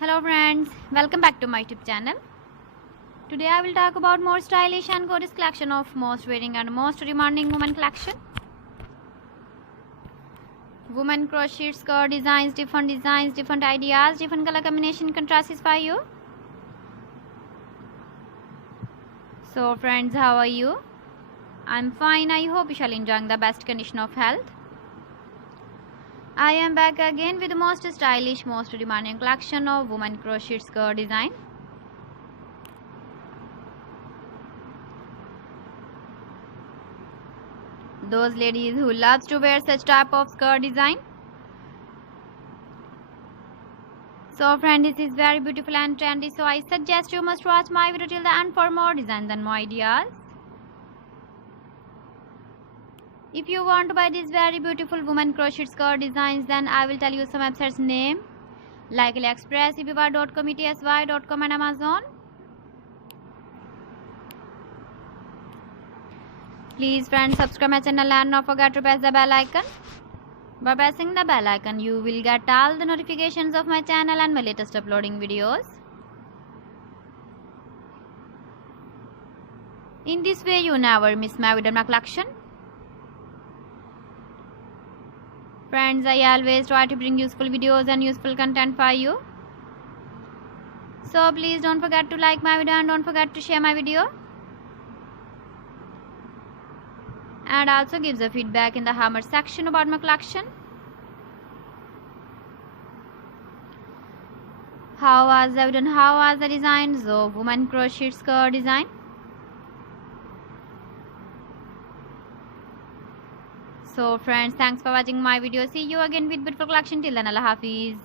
Hello friends, welcome back to my YouTube channel. Today I will talk about more stylish and gorgeous collection of most wearing and most demanding women collection. Women crochet skirt designs, different ideas, different color combination can satisfy you. So friends, how are you? I'm fine. I hope you shall enjoy the best condition of health. I am back again with the most stylish, most demanding collection of women crochet skirt design. Those ladies who loves to wear such type of skirt design. So friend, this is very beautiful and trendy, so I suggest you must watch my video till the end for more designs and more ideas. If you want to buy these very beautiful women crochet skirt designs, then I will tell you some websites name like AliExpress, eBay.com, ETSY.com and Amazon. Please friends, subscribe my channel and not forget to press the bell icon. By pressing the bell icon, you will get all the notifications of my channel and my latest uploading videos. In this way, you never miss my video collection. Friends, I always try to bring useful videos and useful content for you. So please don't forget to like my video and don't forget to share my video. And also give the feedback in the comment section about my collection. How was the video and how was the designs of women crochet skirt design? So friends, thanks for watching my video. See you again with beautiful collection. Till then, Allah Hafiz.